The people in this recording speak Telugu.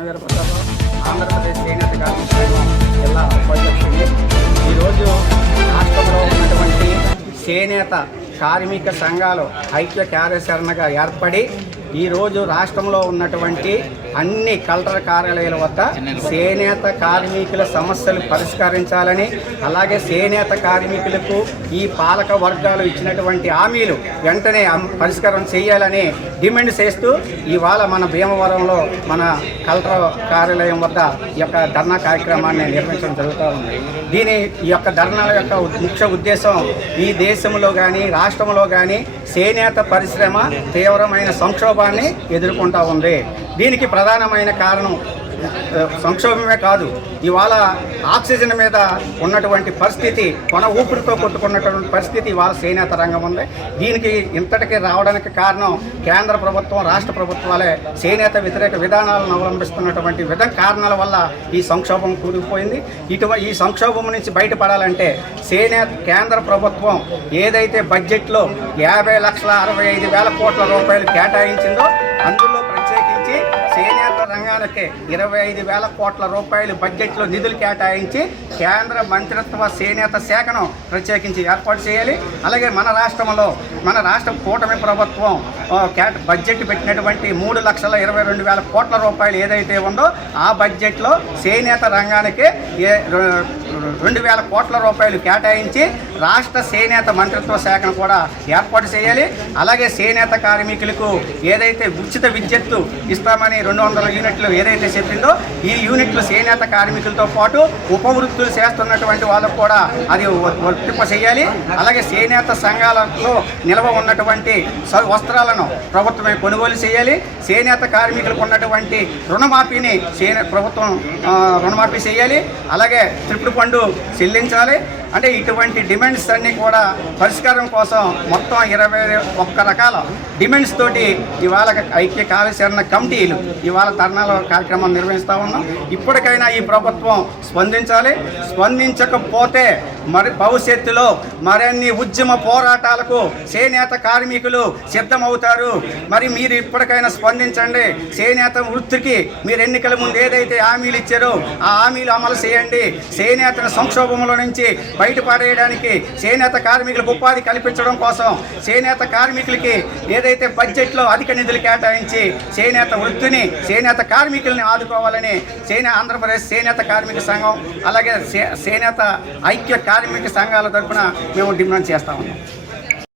కృష్ణ వీరభద్రరావు, ఆంధ్రప్రదేశ్ చేనేత కార్మిక సంఘం జిల్లా ఉపాధ్యక్షుడిని. ఈరోజు రాష్ట్రంలో ఉన్నటువంటి చేనేత కార్మిక సంఘాలు ఐక్య కార్యాచరణగా ఏర్పడి ఈరోజు రాష్ట్రంలో ఉన్నటువంటి అన్ని కలెక్టర్ కార్యాలయాల వద్ద చేనేత కార్మికుల సమస్యలు పరిష్కరించాలని, అలాగే చేనేత కార్మికులకు ఈ పాలక వర్గాలు ఇచ్చినటువంటి హామీలు వెంటనే పరిష్కారం చేయాలని డిమాండ్ చేస్తూ ఇవాళ మన భీమవరంలో మన కలెక్టర్ కార్యాలయం వద్ద ఈ యొక్క ధర్నా కార్యక్రమాన్ని నిర్వహించడం జరుగుతూ ఉంది. ఈ యొక్క ధర్నాల యొక్క ముఖ్య ఉద్దేశం ఈ దేశంలో కానీ రాష్ట్రంలో కానీ చేనేత పరిశ్రమ తీవ్రమైన సంక్షోభాన్ని ఎదుర్కొంటూ ఉంది. దీనికి ప్రధానమైన కారణం సంక్షోభమే కాదు, ఇవాళ ఆక్సిజన్ మీద ఉన్నటువంటి పరిస్థితి, కొన ఊపిరితో కొట్టుకున్నటువంటి పరిస్థితి ఇవాళ చేనేత రంగం ఉంది. దీనికి ఇంతటికి రావడానికి కారణం కేంద్ర ప్రభుత్వం, రాష్ట్ర ప్రభుత్వాలే చేనేత వ్యతిరేక విధానాలను అవలంబిస్తున్నటువంటి కారణాల వల్ల ఈ సంక్షోభం కూలిపోయింది. ఈ సంక్షోభం నుంచి బయటపడాలంటే కేంద్ర ప్రభుత్వం ఏదైతే బడ్జెట్లో 50,65,000 కోట్ల రూపాయలు కేటాయించిందో అందులో ప్రత్యేకించి చేనేత రంగానికి 25,000 కోట్ల రూపాయలు బడ్జెట్లో నిధులు కేటాయించి కేంద్ర మంత్రిత్వ చేనేత శాఖను ప్రత్యేకించి ఏర్పాటు చేయాలి. అలాగే మన రాష్ట్ర కూటమి ప్రభుత్వం బడ్జెట్ పెట్టినటువంటి 3,22,000 కోట్ల రూపాయలు ఏదైతే ఉందో ఆ బడ్జెట్లో చేనేత రంగానికి 2,000 కోట్ల రూపాయలు కేటాయించి రాష్ట్ర చేనేత మంత్రిత్వ శాఖను కూడా ఏర్పాటు చేయాలి. అలాగే చేనేత కార్మికులకు ఏదైతే ఉచిత విద్యుత్తు ఇస్తామని 200 యూనిట్లు ఏదైతే చెప్పిందో ఈ యూనిట్లు చేనేత కార్మికులతో పాటు ఉపవృత్తులు చేస్తున్నటువంటి వాళ్ళకు కూడా అది వర్తింప చేయాలి. అలాగే చేనేత సంఘాలలో నిల్వ ఉన్నటువంటి వస్త్రాలను ప్రభుత్వమే కొనుగోలు చేయాలి. చేనేత కార్మికులకు ఉన్నటువంటి రుణమాఫీని ప్రభుత్వం రుణమాఫీ చేయాలి. అలాగే త్రిపుడు ఫండు చెల్లించాలి. అంటే ఇటువంటి డిమాండ్స్ అన్నీ కూడా పరిష్కారం కోసం మొత్తం 21 రకాల డిమాండ్స్ తోటి ఇవాళ ఐక్య కార్యాచరణ కమిటీలు ఇవాళ ధర్నాల కార్యక్రమం నిర్వహిస్తూ ఉన్నాం. ఇప్పటికైనా ఈ ప్రభుత్వం స్పందించాలి. స్పందించకపోతే మరి భవిష్యత్తులో మరిన్ని ఉద్యమ పోరాటాలకు చేనేత కార్మికులు సిద్ధమవుతారు. మరి మీరు ఇప్పటికైనా స్పందించండి. చేనేత వృత్తికి మీరు ఎన్నికల ముందు ఏదైతే హామీలు ఇచ్చారో ఆ హామీలు అమలు చేయండి. చేనేత సంక్షోభంలో నుంచి బయటపడేయడానికి, చేనేత కార్మికులకు ఉపాధి కల్పించడం కోసం చేనేత కార్మికులకి ఏదైతే బడ్జెట్లో అధిక నిధులు కేటాయించి చేనేత వృత్తిని, చేనేత కార్మికుల్ని ఆదుకోవాలని ఆంధ్రప్రదేశ్ చేనేత కార్మిక సంఘం అలాగే చేనేత ఐక్య కార్మిక సంఘాల తరఫున మేము డిమాండ్ చేస్తా ఉన్నాం.